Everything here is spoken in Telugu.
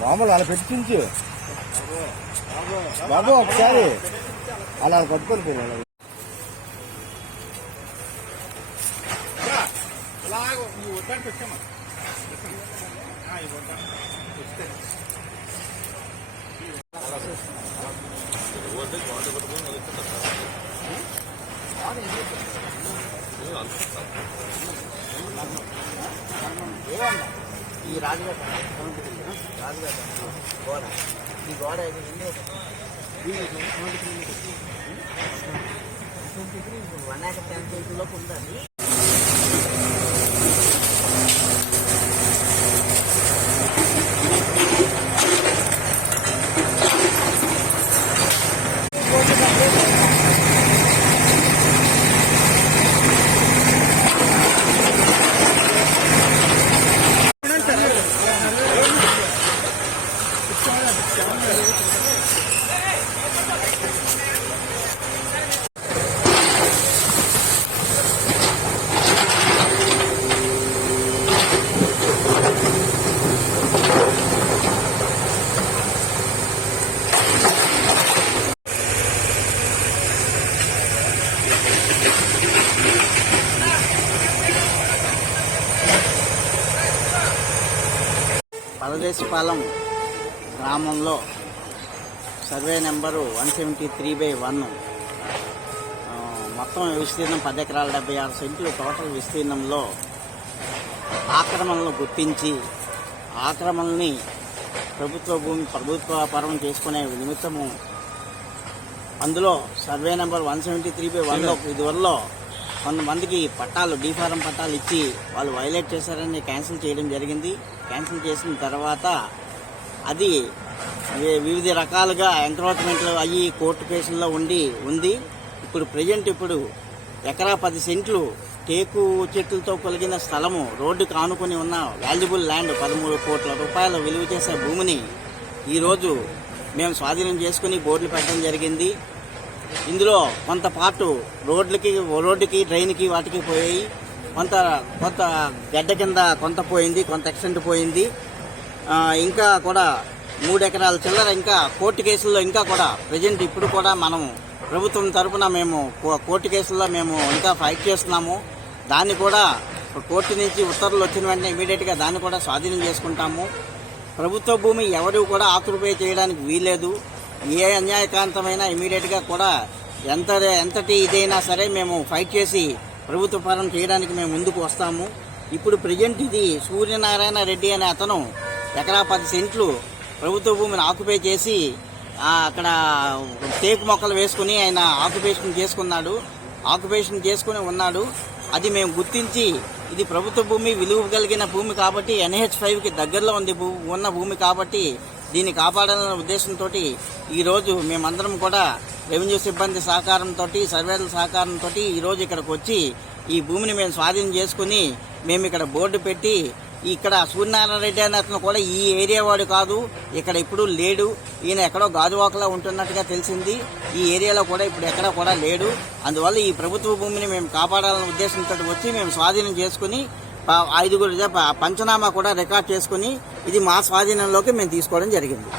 మామూలు అలా పెట్టించు బాబు ఒకసారి అలా పట్టుకొని పోయి ఈ రాజుగారి రాజుగారి గోడ ఈ గోడ ఎన్ని వన్ యాక్ టెన్ లోపు ఉందండి పరదేశపాలెం గ్రామంలో survey number one seventy three by one. మొత్తం విస్తీర్ణం పది ఎకరాల డెబ్బై ఆరు సెంట్లు. టోటల్ విస్తీర్ణంలో ఆక్రమణలు గుర్తించి ఆక్రమణల్ని ప్రభుత్వ భూమి ప్రభుత్వ పరం చేసుకునే నిమిత్తము అందులో survey number one seventy three by వన్లో ఇదివరలో కొంతమందికి పట్టాలు డీఫారం పట్టాలు ఇచ్చి వాళ్ళు వైలేట్ చేశారని క్యాన్సిల్ చేయడం జరిగింది. క్యాన్సిల్ చేసిన తర్వాత అది వివిధ రకాలుగా ఎంక్రోచ్మెంట్లు అయ్యి కోర్టు కేసుల్లో ఉండి ఉంది. ఇప్పుడు ప్రజెంట్ ఇప్పుడు ఎకరా పది సెంట్లు టేకు చెట్లతో కలిగిన స్థలము రోడ్డుకు ఆనుకుని ఉన్న వాల్యుబుల్ ల్యాండ్ పదమూడు కోట్ల రూపాయల విలువ చేసే భూమిని ఈరోజు మేము స్వాధీనం చేసుకుని బోర్డులు పెట్టడం జరిగింది. ఇందులో కొంత పార్టు రోడ్లకి రోడ్డుకి డ్రైన్కి వాటికి పోయాయి. కొంత కొంత గడ్డ కింద కొంత పోయింది కొంత ఎక్సిడెంట్ పోయింది. ఇంకా కూడా మూడు ఎకరాల చిల్లర ఇంకా కోర్టు కేసుల్లో ఇంకా కూడా ప్రజెంట్ ఇప్పుడు కూడా మనం ప్రభుత్వం తరఫున మేము కో- కోర్టు కేసుల్లో మేము ఇంకా ఫైట్ చేస్తున్నాము. దాన్ని కూడా కోర్టు నుంచి ఉత్తర్వులు వచ్చిన వెంటనే ఇమీడియట్గా దాన్ని కూడా స్వాధీనం చేసుకుంటాము. ప్రభుత్వ భూమి ఎవరు కూడా ఆక్యుపై చేయడానికి వీలేదు ఏ అన్యాయకాంతమైన ఇమీడియట్గా కూడా ఎంత ఎంతటి ఇదైనా సరే మేము ఫైట్ చేసి ప్రభుత్వ పాలన చేయడానికి మేము ముందుకు వస్తాము. ఇప్పుడు ప్రజెంట్ ఇది సూర్యనారాయణ రెడ్డి అనే అతను ఎకరా పది సెంట్లు ప్రభుత్వ భూమిని ఆక్యుపై చేసి అక్కడ టేకు మొక్కలు వేసుకుని ఆయన ఆక్యుపేషన్ చేసుకున్నాడు. ఆక్యుపేషన్ చేసుకుని ఉన్నాడు. అది మేము గుర్తించి ఇది ప్రభుత్వ భూమి విలువ కలిగిన భూమి కాబట్టి ఎన్హెచ్ ఫైవ్కి దగ్గరలో ఉంది ఉన్న భూమి కాబట్టి దీన్ని కాపాడాలనే ఉద్దేశంతో ఈరోజు మేమందరం కూడా రెవెన్యూ సిబ్బంది సహకారంతో సర్వేల సహకారంతో ఈరోజు ఇక్కడికి వచ్చి ఈ భూమిని మేము స్వాధీనం చేసుకుని మేము ఇక్కడ బోర్డు పెట్టి ఇక్కడ సూర్యనారాయణ రెడ్డి అనే అతను కూడా ఈ ఏరియా వాడు కాదు. ఇక్కడ ఇప్పుడు లేడు. ఈయన ఎక్కడో గాజువాకలో ఉంటున్నట్టుగా తెలిసింది. ఈ ఏరియాలో కూడా ఇప్పుడు ఎక్కడ కూడా లేడు. అందువల్ల ఈ ప్రభుత్వ భూమిని మేము కాపాడాలనే ఉద్దేశంతో వచ్చి మేము స్వాధీనం చేసుకుని ఐదుగురు పంచనామా కూడా రికార్డ్ చేసుకుని ఇది మా స్వాధీనంలోకి మేము తీసుకోవడం జరిగింది.